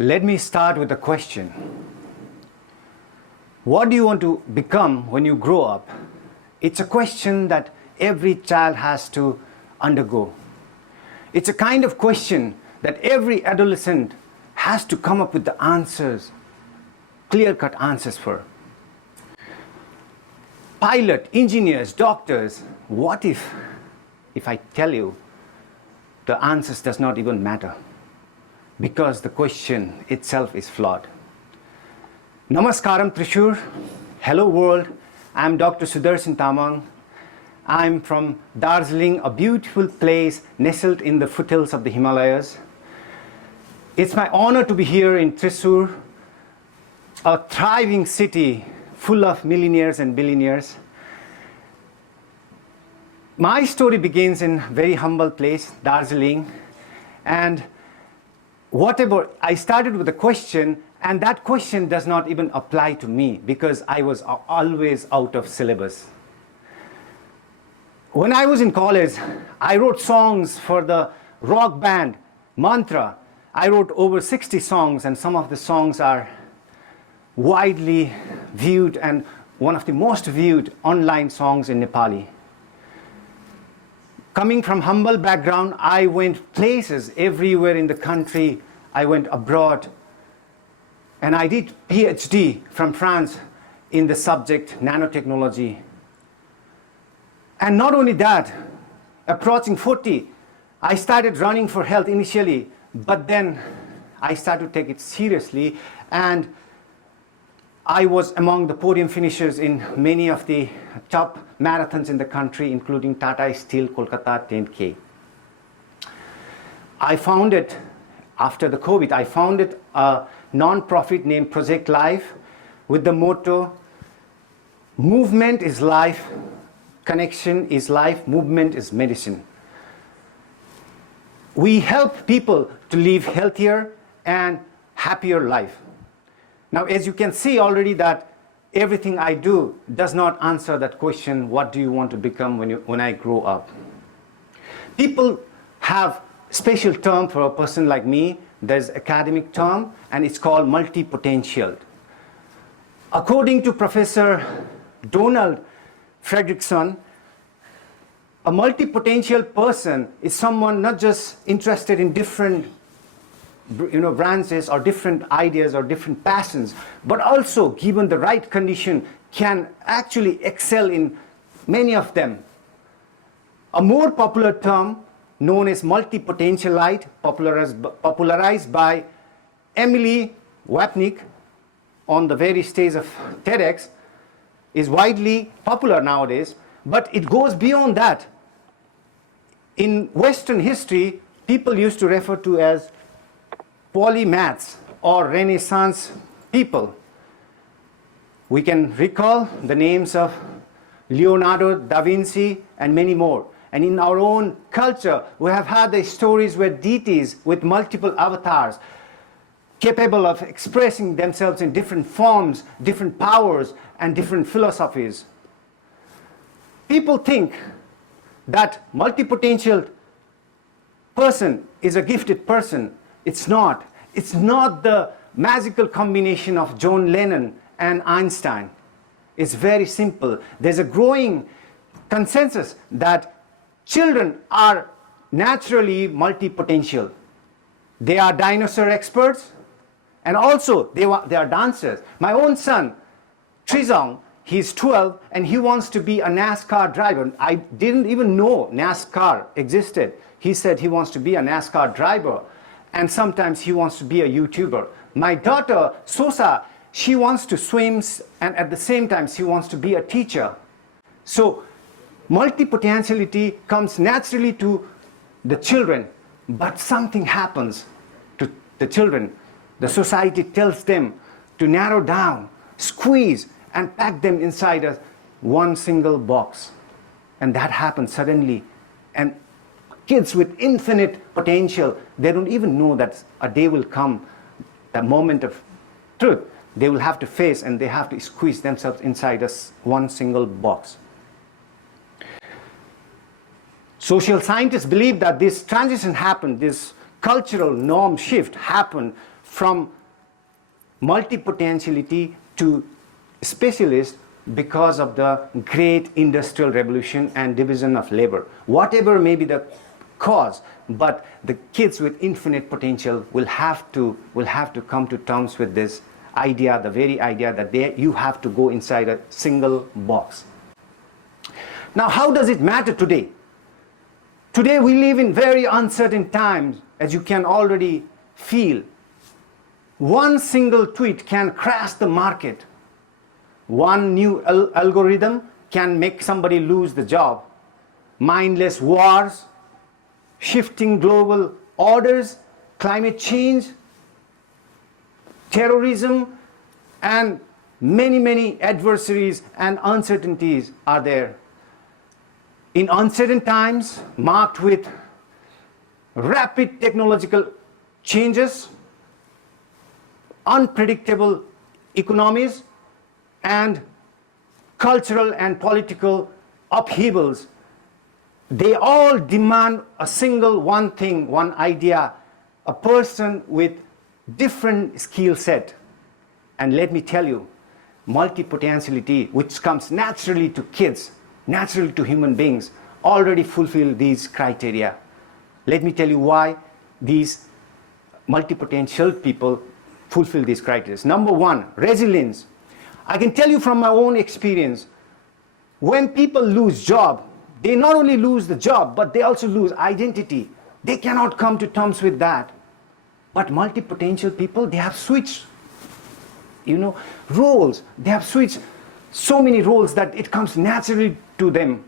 Let me start with a question. What do you want to become when you grow up? It's a question that every child has to undergo. It's a kind of question that every adolescent has to come up with the answers, clear-cut answers for. Pilot, engineers, doctors, what if I tell you the answers does not even matter? Because the question itself is flawed. Namaskaram Thrissur, hello world, I'm Dr. Sudarsan Tamang. I'm from Darjeeling, a beautiful place nestled in the foothills of the Himalayas. It's my honor to be here in Thrissur, a thriving city full of millionaires and billionaires. My story begins in a very humble place, Darjeeling, and whatever, I started with a question, and that question does not even apply to me because I was always out of syllabus. When I was in college, I wrote songs for the rock band Mantra. I wrote over 60 songs, and some of the songs are widely viewed and one of the most viewed online songs in Nepali. Coming from humble background, I went places everywhere in the country. I went abroad, and I did PhD from France in the subject nanotechnology. And not only that, approaching 40, I started running for health initially, but then I started to take it seriously, and I was among the podium finishers in many of the top marathons in the country, including Tata Steel Kolkata 10K. I founded, after the COVID, I founded a non-profit named Project Life with the motto, movement is life, connection is life, movement is medicine. We help people to live healthier and happier life. Now, as you can see already that everything I do does not answer that question, what do you want to become when I grow up? People have special term for a person like me. There's academic term, and it's called multi-potential. According to Professor Donald Fredrickson, a multi-potential person is someone not just interested in different branches or different ideas or different passions, but also, given the right condition, can actually excel in many of them. A more popular term known as multi-potentialite, popularized by Emily Wapnick on the very stage of TEDx, is widely popular nowadays, but it goes beyond that. In Western history, people used to refer to as polymaths or Renaissance people. We can recall the names of Leonardo da Vinci and many more. And in our own culture, we have had the stories where deities with multiple avatars, capable of expressing themselves in different forms, different powers, and different philosophies. People think that multi-potential person is a gifted person. It's not. It's not the magical combination of John Lennon and Einstein. It's very simple. There's a growing consensus that children are naturally multi-potential. They are dinosaur experts, and also they are dancers. My own son, Trizong, he's 12, and he wants to be a NASCAR driver. I didn't even know NASCAR existed. He said he wants to be a NASCAR driver, and sometimes he wants to be a YouTuber. My daughter, Sosa, she wants to swim, and at the same time, she wants to be a teacher. So, multi-potentiality comes naturally to the children, but something happens to the children. The society tells them to narrow down, squeeze, and pack them inside one single box. And that happens suddenly. And kids with infinite potential, they don't even know that a day will come, the moment of truth, they will have to face, and they have to squeeze themselves inside one single box. Social scientists believe that this transition happened, this cultural norm shift happened from multi-potentiality to specialist because of the great industrial revolution and division of labor. Whatever may be the cause, but the kids with infinite potential will have to come to terms with this idea, the very idea that you have to go inside a single box. Now, how does it matter today? Today we live in very uncertain times, as you can already feel. One single tweet can crash the market. One new algorithm can make somebody lose the job. Mindless wars, shifting global orders, climate change, terrorism, and many adversaries and uncertainties are there. In uncertain times, marked with rapid technological changes, unpredictable economies, and cultural and political upheavals, they all demand a single one thing, one idea, a person with different skill set. And let me tell you, multi-potentiality, which comes naturally to kids, naturally to human beings, already fulfill these criteria. Let me tell you why these multi-potential people fulfill these criteria. Number one, resilience. I can tell you from my own experience, when people lose job, they not only lose the job, but they also lose identity. They cannot come to terms with that. But multi-potential people, they have switched, roles. They have switched so many roles that it comes naturally to them.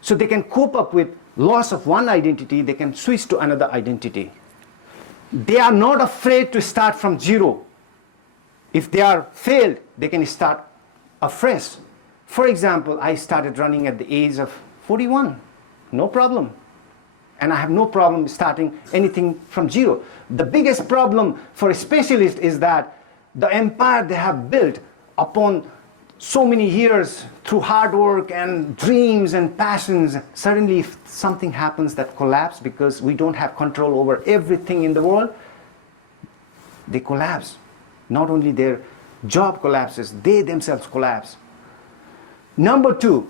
So they can cope up with loss of one identity, they can switch to another identity. They are not afraid to start from zero. If they are failed, they can start afresh. For example, I started running at the age of 41, no problem. And I have no problem starting anything from zero. The biggest problem for a specialist is that the empire they have built upon so many years through hard work and dreams and passions, suddenly if something happens that collapse because we don't have control over everything in the world, they collapse. Not only their job collapses, they themselves collapse. Number two,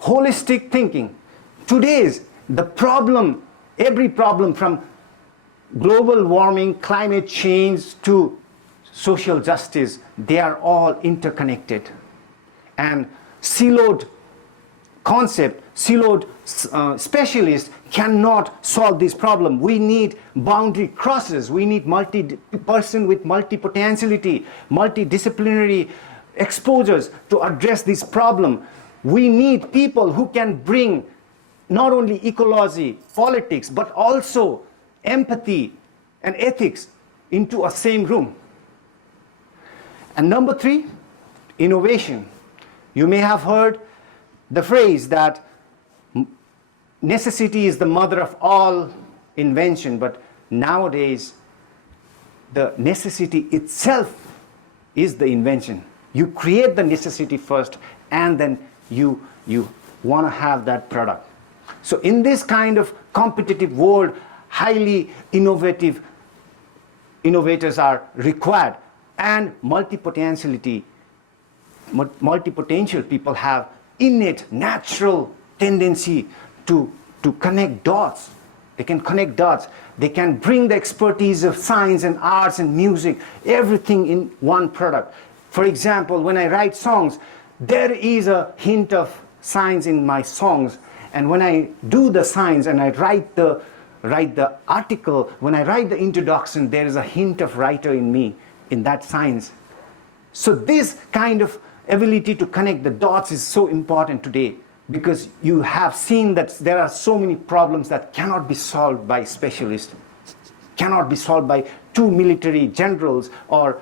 holistic thinking. Today's the problem, every problem from global warming, climate change to social justice, they are all interconnected. And siloed concept, siloed specialists cannot solve this problem. We need boundary crosses. We need person with multi-potentiality, multidisciplinary exposures to address this problem. We need people who can bring not only ecology, politics, but also empathy and ethics into a same room. And number three, innovation. You may have heard the phrase that necessity is the mother of all invention, but nowadays the necessity itself is the invention. You create the necessity first, and then you want to have that product. So in this kind of competitive world, highly innovators are required, and multi-potential people have innate, natural tendency to connect dots. They can connect dots. They can bring the expertise of science and arts and music, everything in one product. For example, when I write songs, there is a hint of science in my songs. And when I do the science and I write the article, when I write the introduction, there is a hint of writer in me, in that science. So this kind of ability to connect the dots is so important today, because you have seen that there are so many problems that cannot be solved by specialists, cannot be solved by two military generals or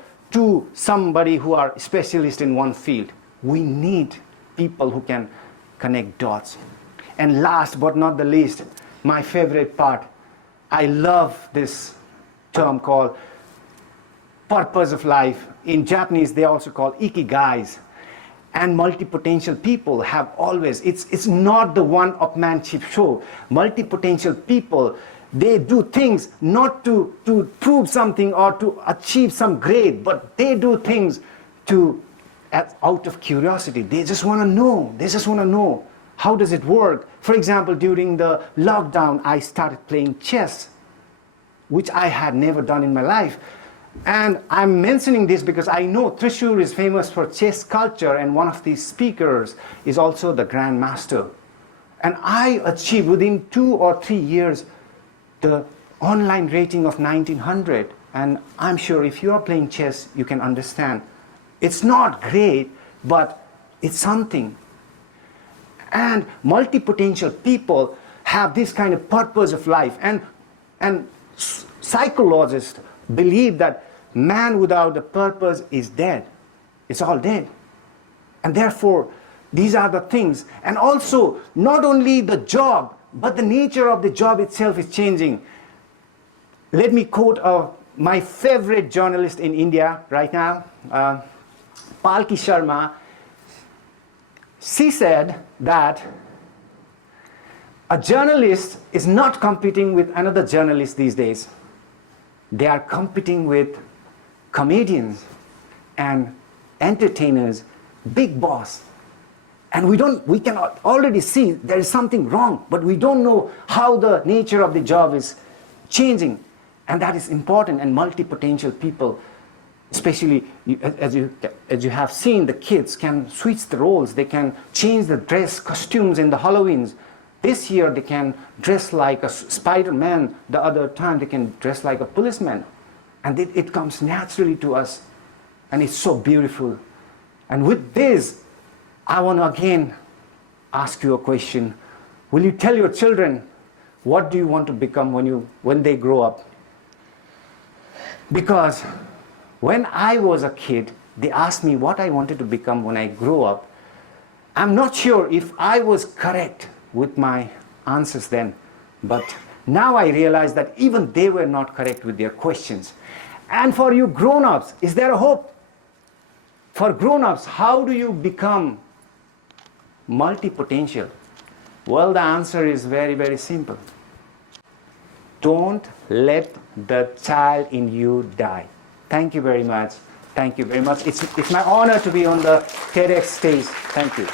somebody who are specialists in one field. We need people who can connect dots. And last but not the least, my favorite part, I love this term called purpose of life. In Japanese, they also call ikigais. And multi-potential people have always, it's not the one-upmanship show. Multi-potential people They do things not to prove something or to achieve some grade, but they do things out of curiosity. They just want to know. They just want to know. How does it work? For example, during the lockdown, I started playing chess, which I had never done in my life. And I'm mentioning this because I know Thrissur is famous for chess culture, and one of these speakers is also the grandmaster. And I achieved within 2 or 3 years the online rating of 1900. And I'm sure if you are playing chess, you can understand. It's not great, but it's something. And multi-potential people have this kind of purpose of life. And psychologists believe that man without a purpose is dead. It's all dead. And therefore, these are the things. And also, not only the job, but the nature of the job itself is changing. Let me quote my favorite journalist in India right now, Palki Sharma. She said that a journalist is not competing with another journalist these days. They are competing with comedians and entertainers, big boss. And we can already see there is something wrong, but we don't know how the nature of the job is changing. And that is important. And multi-potential people, especially as you have seen, the kids can switch the roles. They can change the dress costumes in the Halloweens. This year they can dress like a Spider-Man. The other time they can dress like a policeman. And it comes naturally to us. And it's so beautiful. And with this, I want to again ask you a question. Will you tell your children what do you want to become when they grow up? Because when I was a kid, they asked me what I wanted to become when I grew up. I'm not sure if I was correct with my answers then, but now I realize that even they were not correct with their questions. And for you grown-ups, is there a hope? For grown-ups, how do you become multi-potential? Well, the answer is very, very simple. Don't let the child in you die. Thank you very much. Thank you very much. It's my honor to be on the TEDx stage. Thank you.